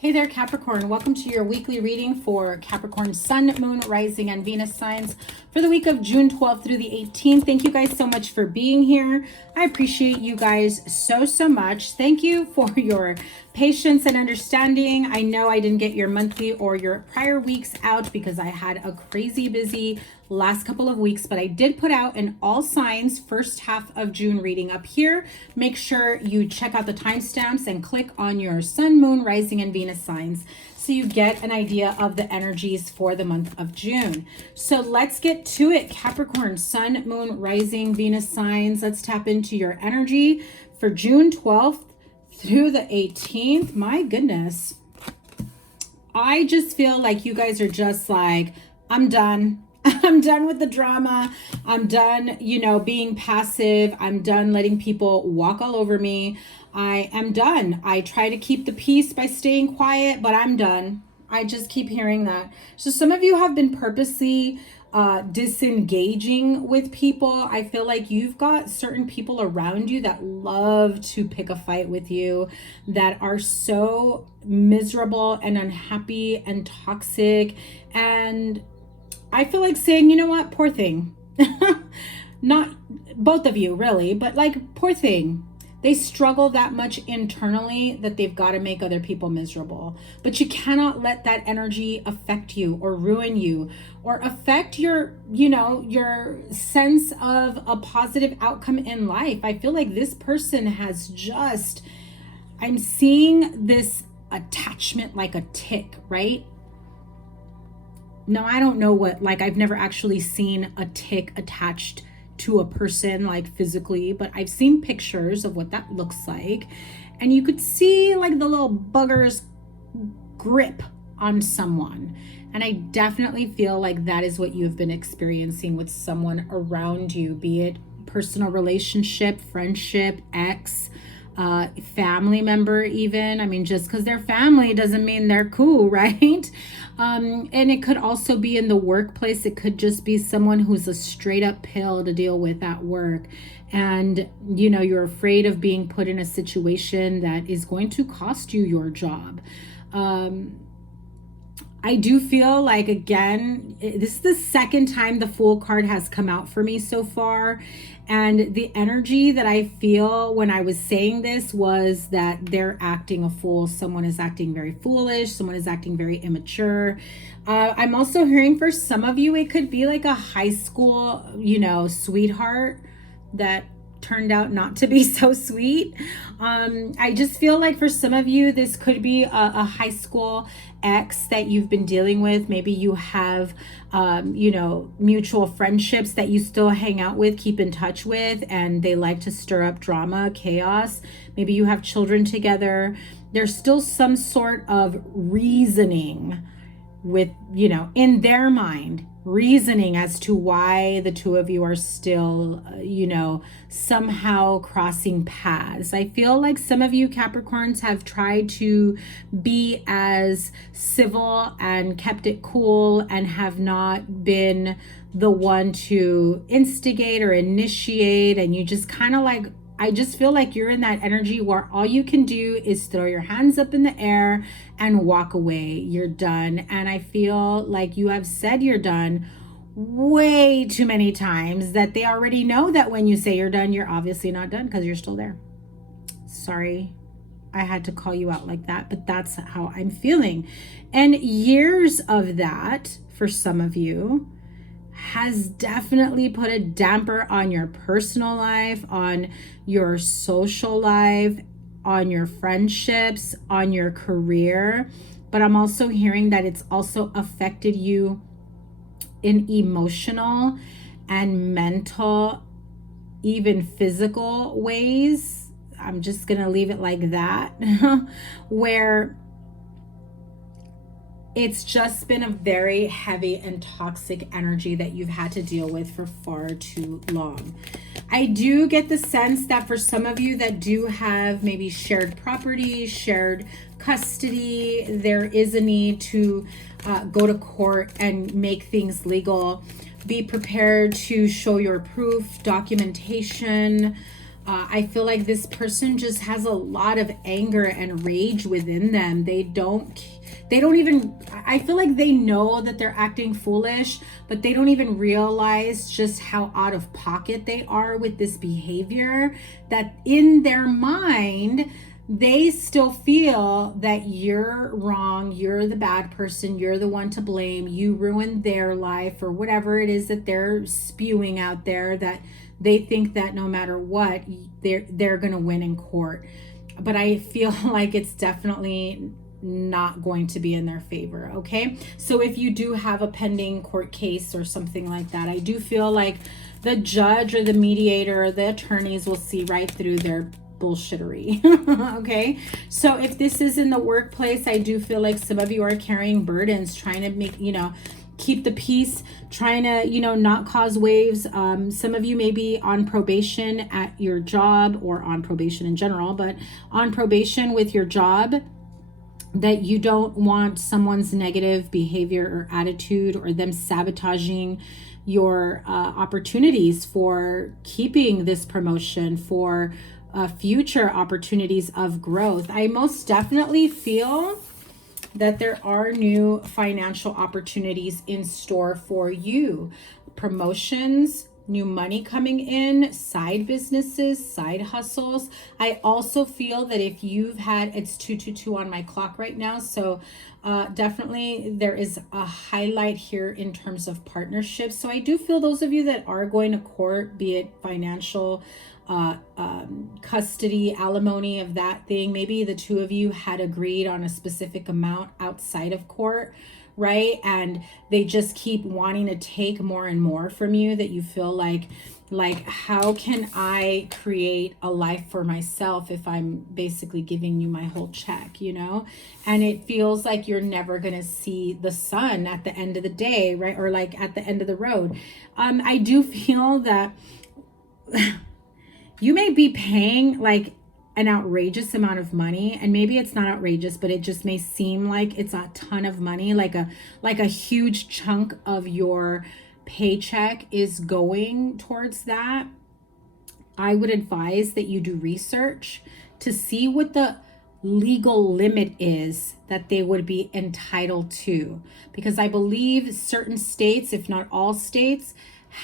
Hey there, Capricorn. Welcome to your weekly reading for Capricorn Sun, Moon, Rising, and Venus signs for the week of June 12th through the 18th. Thank you guys so much for being here. I appreciate you guys so much. Thank you for your patience and understanding. I know I didn't get your monthly or your prior weeks out because I had a crazy busy last couple of weeks, but I did put out an all signs first half of June reading up here. Make sure you check out the timestamps and click on your Sun, Moon, Rising, and Venus signs so you get an idea of the energies for the month of June. So let's get to it. Capricorn, Sun, Moon, Rising, Venus signs. Let's tap into your energy for June 12th through the 18th. My goodness. I just feel like you guys are just like, I'm done. I'm done with the drama. I'm done, being passive. I'm done letting people walk all over me. I am done. I try to keep the peace by staying quiet, but I'm done. I just keep hearing that. So some of you have been purposely disengaging with people. I feel like you've got certain people around you that love to pick a fight with you, that are so miserable and unhappy and toxic. And I feel like saying, you know what, poor thing. Not both of you really, but like, poor thing. They struggle that much internally that they've got to make other people miserable. But you cannot let that energy affect you or ruin you or affect your, your sense of a positive outcome in life. I feel like this person has just, I'm seeing this attachment like a tick, right? No, I don't know what, like, I've never actually seen a tick attached to a person, like physically, but I've seen pictures of what that looks like. And you could see like the little bugger's grip on someone. And I definitely feel like that is what you've been experiencing with someone around you, be it personal relationship, friendship, ex, family member even. I mean, just because they're family doesn't mean they're cool, right? And it could also be in the workplace. It could just be someone who's a straight up pill to deal with at work. And, you're afraid of being put in a situation that is going to cost you your job. I do feel like, again, this is the second time the Fool card has come out for me so far. And the energy that I feel when I was saying this was that they're acting a fool. Someone is acting very foolish. Someone is acting very immature. I'm also hearing for some of you, it could be like a high school, sweetheart that turned out not to be so sweet. I just feel like for some of you, this could be a high school ex that you've been dealing with. Maybe you have, mutual friendships that you still hang out with, keep in touch with, and they like to stir up drama, chaos. Maybe you have children together. There's still some sort of reasoning with, in their mind, reasoning as to why the two of you are still, somehow crossing paths. I feel like some of you Capricorns have tried to be as civil and kept it cool and have not been the one to instigate or initiate. And you just kind of like, I just feel like you're in that energy where all you can do is throw your hands up in the air and walk away. You're done. And I feel like you have said you're done way too many times that they already know that when you say you're done, you're obviously not done because you're still there. Sorry, I had to call you out like that, but that's how I'm feeling. And years of that for some of you has definitely put a damper on your personal life, on your social life, on your friendships, on your career. But I'm also hearing that it's also affected you in emotional and mental, even physical ways. I'm just going to leave it like that, where it's just been a very heavy and toxic energy that you've had to deal with for far too long. I do get the sense that for some of you that do have maybe shared property, shared custody, there is a need to go to court and make things legal. Be prepared to show your proof, documentation, I feel like this person just has a lot of anger and rage within them. They don't even, I feel like they know that they're acting foolish, but they don't even realize just how out of pocket they are with this behavior, that in their mind, they still feel that you're wrong, you're the bad person, you're the one to blame, you ruined their life, or whatever it is that they're spewing out there, that they think that no matter what, they're going to win in court. But I feel like it's definitely not going to be in their favor. Okay, so if you do have a pending court case or something like that, I do feel like the judge or the mediator or the attorneys will see right through their bullshittery. Okay, so if this is in the workplace, I do feel like some of you are carrying burdens, trying to make, keep the peace, trying to, not cause waves. Some of you may be on probation at your job, or on probation in general, but on probation with your job, that you don't want someone's negative behavior or attitude or them sabotaging your opportunities for keeping this promotion, for future opportunities of growth. I most definitely feel that there are new financial opportunities in store for you. Promotions, new money coming in, side businesses, side hustles. I also feel that if you've had, it's 222 on my clock right now, so definitely there is a highlight here in terms of partnerships. So I do feel those of you that are going to court, be it financial, custody, alimony of that thing, maybe the two of you had agreed on a specific amount outside of court, right? And they just keep wanting to take more and more from you, that you feel like how can I create a life for myself if I'm basically giving you my whole check, and it feels like you're never going to see the sun at the end of the day, right? Or like at the end of the road. I do feel that you may be paying like an outrageous amount of money, and maybe it's not outrageous, but it just may seem like it's a ton of money, like a huge chunk of your paycheck is going towards that. I would advise that you do research to see what the legal limit is that they would be entitled to, because I believe certain states, if not all states,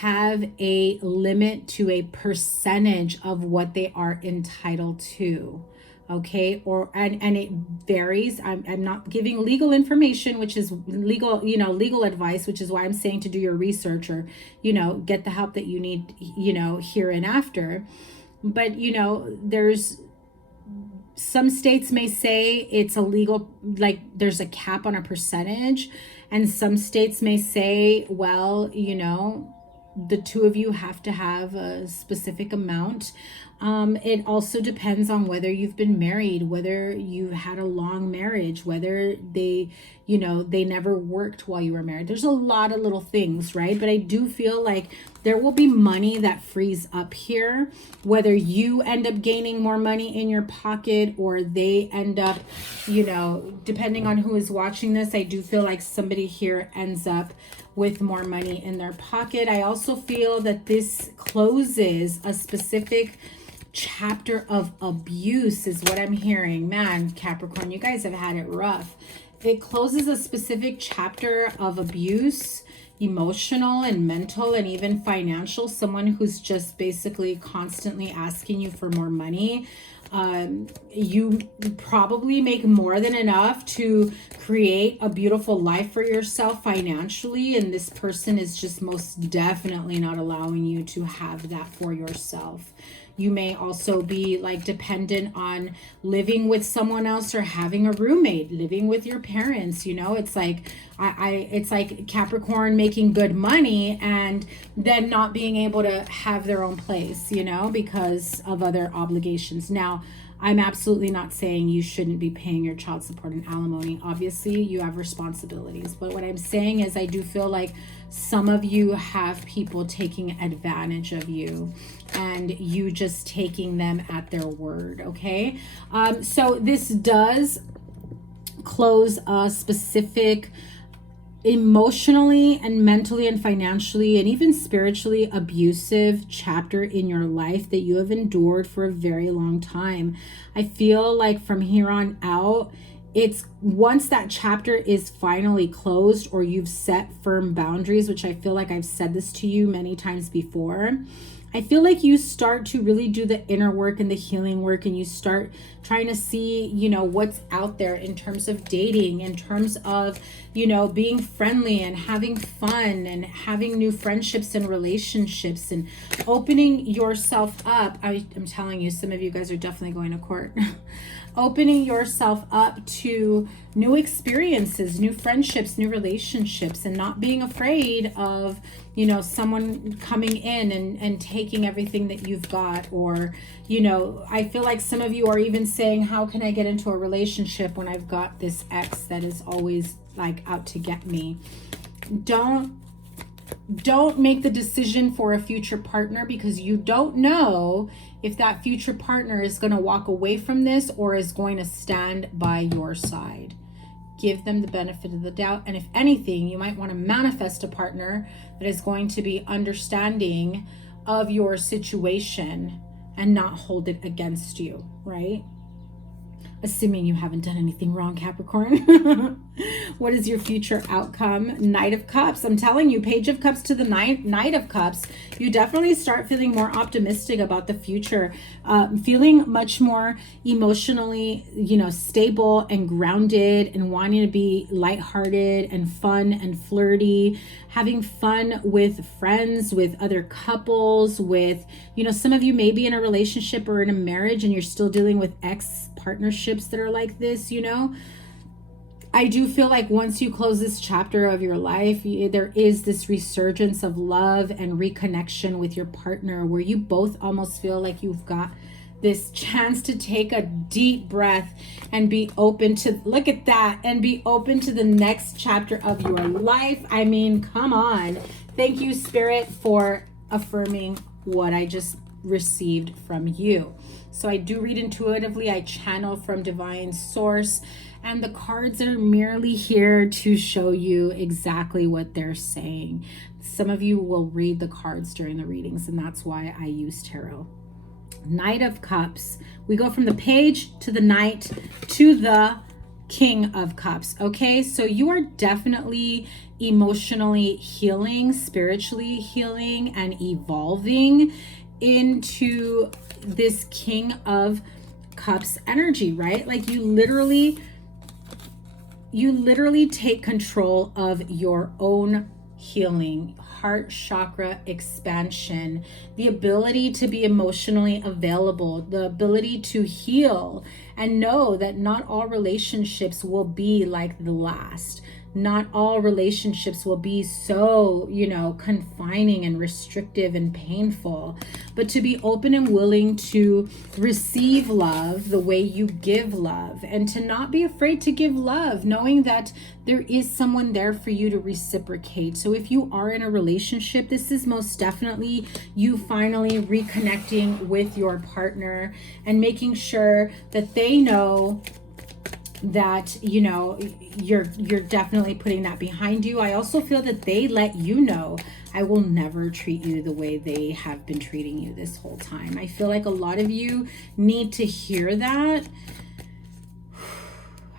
have a limit to a percentage of what they are entitled to. Okay, and it varies. I'm not giving legal information, which is legal, legal advice, which is why I'm saying to do your research, or get the help that you need, here and after. But there's some states may say it's illegal, like there's a cap on a percentage, and some states may say, well, the two of you have to have a specific amount. It also depends on whether you've been married, whether you've had a long marriage, whether they never worked while you were married. There's a lot of little things, right? But I do feel like there will be money that frees up here, whether you end up gaining more money in your pocket, or they end up, depending on who is watching this, I do feel like somebody here ends up with more money in their pocket. I also feel that this closes a specific chapter of abuse, is what I'm hearing. Man, Capricorn, you guys have had it rough. It closes a specific chapter of abuse, emotional and mental and even financial. Someone who's just basically constantly asking you for more money. You probably make more than enough to create a beautiful life for yourself financially, and this person is just most definitely not allowing you to have that for yourself. You may also be like dependent on living with someone else, or having a roommate, living with your parents. It's like it's like Capricorn making good money and then not being able to have their own place, because of other obligations. Now, I'm absolutely not saying you shouldn't be paying your child support and alimony. Obviously, you have responsibilities. But what I'm saying is I do feel like some of you have people taking advantage of you, and you just taking them at their word, okay? So this does close a specific emotionally and mentally and financially and even spiritually abusive chapter in your life that you have endured for a very long time. I feel like from here on out, it's once that chapter is finally closed or you've set firm boundaries, which I feel like I've said this to you many times before, I feel like you start to really do the inner work and the healing work, and you start trying to see, you know, what's out there in terms of dating, in terms of, you know, being friendly and having fun and having new friendships and relationships and opening yourself up. I'm telling you, some of you guys are definitely going to court. Opening yourself up to new experiences, new friendships, new relationships, and not being afraid of, you know, someone coming in and taking everything that you've got. Or, you know, I feel like some of you are even saying, how can I get into a relationship when I've got this ex that is always like out to get me? Don't make the decision for a future partner, because you don't know if that future partner is going to walk away from this or is going to stand by your side. Give them the benefit of the doubt. And if anything, you might want to manifest a partner that is going to be understanding of your situation and not hold it against you, right? Assuming you haven't done anything wrong, Capricorn. What is your future outcome? Knight of Cups. I'm telling you, Page of Cups to the Knight of Cups. You definitely start feeling more optimistic about the future, feeling much more emotionally, you know, stable and grounded, and wanting to be lighthearted and fun and flirty, having fun with friends, with other couples, with, you know, some of you may be in a relationship or in a marriage and you're still dealing with ex partnerships that are like this, you know. I do feel like once you close this chapter of your life, there is this resurgence of love and reconnection with your partner, where you both almost feel like you've got this chance to take a deep breath and be open to, look at that, and be open to the next chapter of your life. I mean, come on. Thank you, Spirit, for affirming what I just received from you. So I do read intuitively, I channel from divine source, and the cards are merely here to show you exactly what they're saying. Some of you will read the cards during the readings, and that's why I use tarot. Knight of Cups. We go from the Page to the Knight to the King of Cups. Okay, so you are definitely emotionally healing, spiritually healing, and evolving into this King of Cups energy, right? Like you literally take control of your own healing, heart chakra expansion, the ability to be emotionally available, the ability to heal, and know that not all relationships will be like the last. Not all relationships will be so, you know, confining and restrictive and painful, but to be open and willing to receive love the way you give love, and to not be afraid to give love, knowing that there is someone there for you to reciprocate. So if you are in a relationship, this is most definitely you finally reconnecting with your partner and making sure that they know that, you know, you're definitely putting that behind you. I also feel that they let you know, I will never treat you the way they have been treating you this whole time. I feel like a lot of you need to hear that.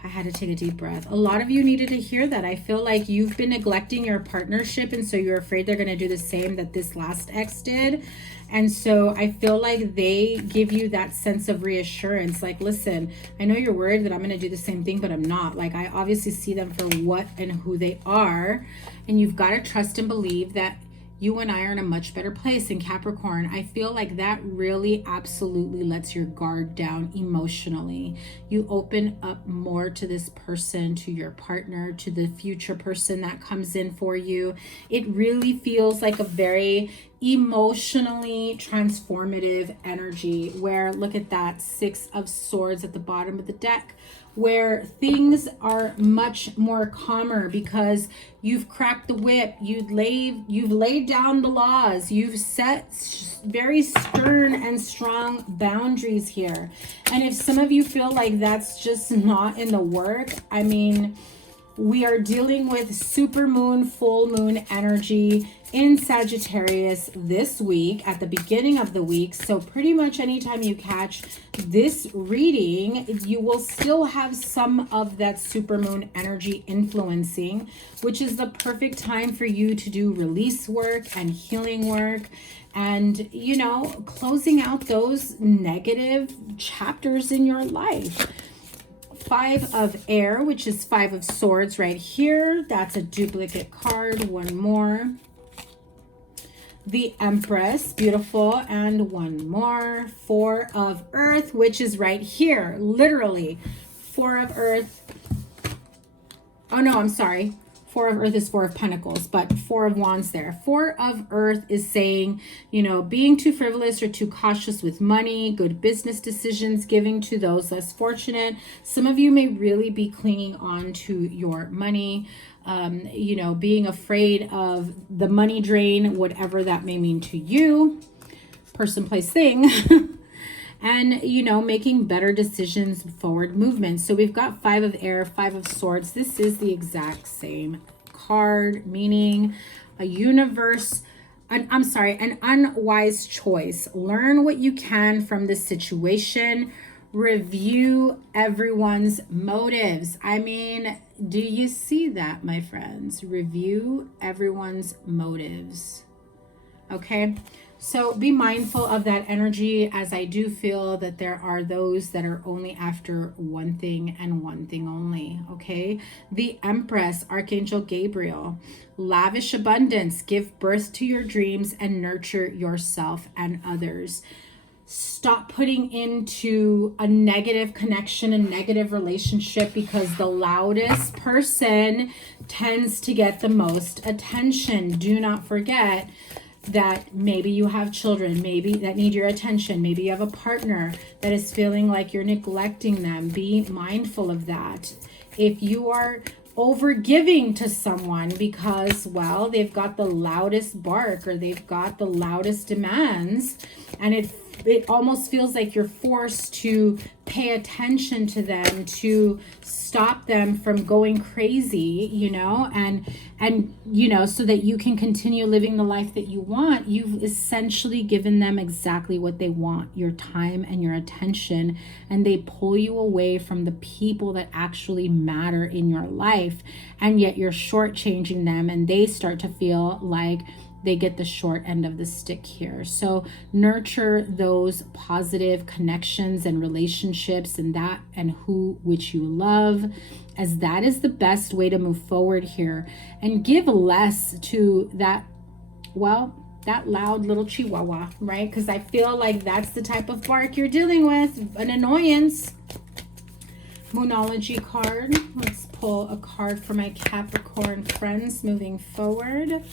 I had to take a deep breath. A lot of you needed to hear that. I feel like you've been neglecting your partnership, and so you're afraid they're going to do the same that this last ex did. And so I feel like they give you that sense of reassurance. Like, listen, I know you're worried that I'm going to do the same thing, but I'm not. Like, I obviously see them for what and who they are. And you've got to trust and believe that you and I are in a much better place. In Capricorn, I feel like that really absolutely lets your guard down emotionally. You open up more to this person, to your partner, to the future person that comes in for you. It really feels like a very emotionally transformative energy, where, look at that, Six of Swords at the bottom of the deck, where things are much more calmer because you've cracked the whip, you've laid down the laws, you've set very stern and strong boundaries here. And if some of you feel like that's just not in the work, I mean, We are dealing with super moon, full moon energy in Sagittarius this week, at the beginning of the week. So pretty much anytime you catch this reading, you will still have some of that super moon energy influencing, which is the perfect time for you to do release work and healing work. And, you know, closing out those negative chapters in your life. 5 of air, which is 5 of swords right here. That's a duplicate card. One more. The Empress, beautiful. And one more. 4 of earth, which is right here. Literally. 4 of earth. Oh, no, I'm sorry. 4 of earth is 4 of pentacles, but 4 of wands there. 4 of earth is saying, you know, being too frivolous or too cautious with money, good business decisions, giving to those less fortunate. Some of you may really be clinging on to your money, you know, being afraid of the money drain, whatever that may mean to you, person, place, thing. And, you know, making better decisions, forward movement. So we've got 5 of air, 5 of swords. This is the exact same card, meaning a universe, an unwise choice. Learn what you can from this situation. Review everyone's motives. I mean, do you see that, my friends? Review everyone's motives. Okay. So be mindful of that energy, as I do feel that there are those that are only after one thing and one thing only, okay? The Empress, Archangel Gabriel, lavish abundance, give birth to your dreams and nurture yourself and others. Stop putting into a negative connection, a negative relationship, because the loudest person tends to get the most attention. Do not forget that maybe you have children, maybe that need your attention. Maybe you have a partner that is feeling like you're neglecting them. Be mindful of that. If you are over giving to someone because, well, they've got the loudest bark or they've got the loudest demands, and it almost feels like you're forced to pay attention to them, to stop them from going crazy, you know, and you know, so that you can continue living the life that you want. You've essentially given them exactly what they want, your time and your attention, and they pull you away from the people that actually matter in your life, and yet you're shortchanging them, and they start to feel like they get the short end of the stick here. So nurture those positive connections and relationships and that and who which you love, as that is the best way to move forward here. And give less to that, well, that loud little chihuahua, right? Because I feel like that's the type of bark you're dealing with, an annoyance. Moonology card. Let's pull a card for my Capricorn friends moving forward.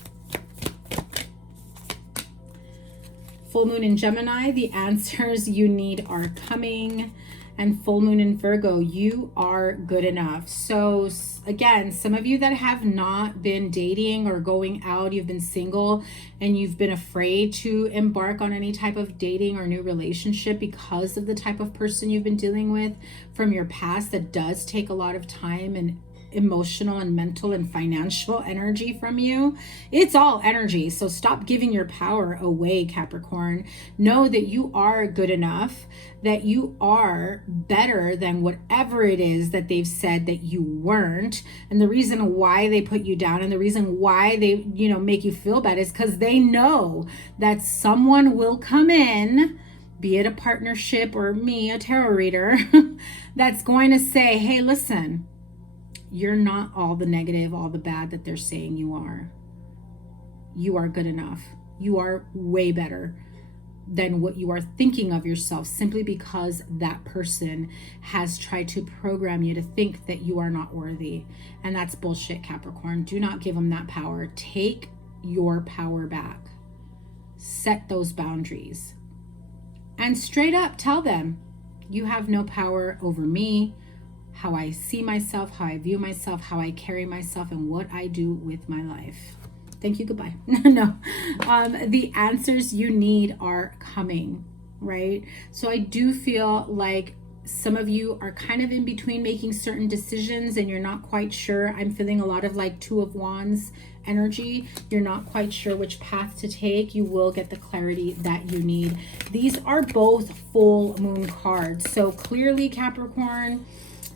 Full moon in Gemini, the answers you need are coming. And full moon in Virgo, you are good enough. So again, some of you that have not been dating or going out, you've been single and you've been afraid to embark on any type of dating or new relationship because of the type of person you've been dealing with from your past that does take a lot of time and emotional and mental and financial energy from you. It's all energy. So stop giving your power away, Capricorn. Know that you are good enough, that you are better than whatever it is that they've said that you weren't. And the reason why they put you down and the reason why they, you know, make you feel bad is because they know that someone will come in, be it a partnership or me, a tarot reader, that's going to say, hey, listen, you're not all the negative, all the bad that they're saying you are. You are good enough. You are way better than what you are thinking of yourself, simply because that person has tried to program you to think that you are not worthy. And that's bullshit, Capricorn. Do not give them that power. Take your power back. Set those boundaries. And straight up tell them, you have no power over me, how I see myself, how I view myself, how I carry myself, and what I do with my life. Thank you, goodbye. No, the answers you need are coming, right? So I do feel like some of you are kind of in between making certain decisions and you're not quite sure. I'm feeling a lot of like Two of Wands energy. You're not quite sure which path to take. You will get the clarity that you need. These are both full moon cards. So clearly, Capricorn,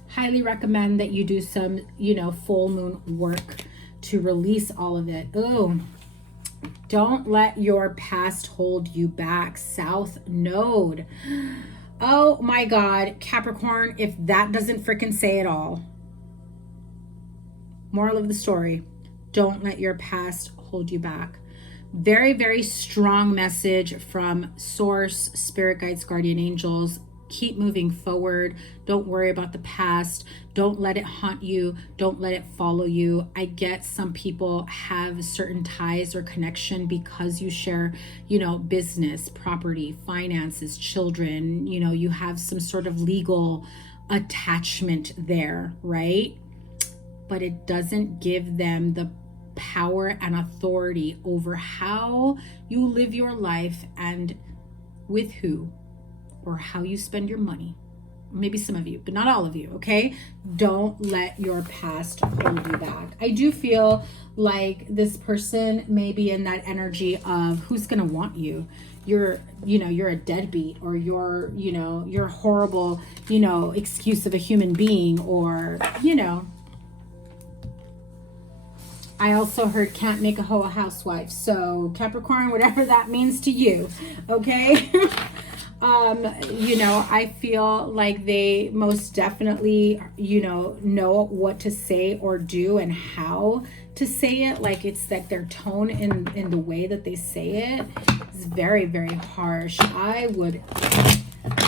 highly recommend that you do some, you know, full moon work to release all of it. Oh, don't let your past hold you back. South Node. Oh my God, Capricorn, if that doesn't freaking say it all. Moral of the story, don't let your past hold you back. Very, very strong message from Source, Spirit Guides, Guardian Angels. Keep moving forward. Don't worry about the past. Don't let it haunt you. Don't let it follow you. I get some people have certain ties or connection because you share, you know, business, property, finances, children, you know, you have some sort of legal attachment there, right? But it doesn't give them the power and authority over how you live your life and with who, or how you spend your money. Maybe some of you, but not all of you, okay? Don't let your past hold you back. I do feel like this person may be in that energy of who's gonna want you. You're a deadbeat, or you're horrible, excuse of a human being, or, I also heard can't make a hoe a housewife. So Capricorn, whatever that means to you, okay? I feel like they most definitely, know what to say or do and how to say it. Like it's like their tone in the way that they say it is very, very harsh. I would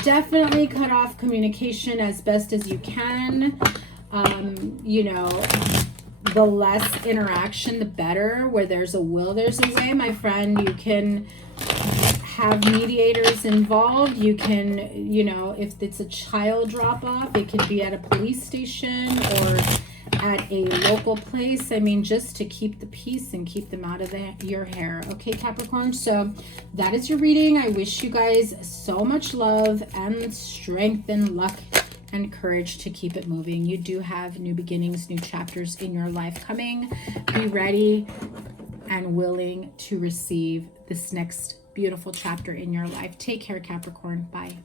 definitely cut off communication as best as you can. The less interaction, the better. Where there's a will, there's a way, my friend. You can have mediators involved. You can, if it's a child drop off, it could be at a police station or at a local place. I mean, just to keep the peace and keep them out of your hair. Okay, Capricorn, so that is your reading. I wish you guys so much love and strength and luck and courage to keep it moving. You do have new beginnings, new chapters in your life coming. Be ready and willing to receive this next beautiful chapter in your life. Take care, Capricorn. Bye.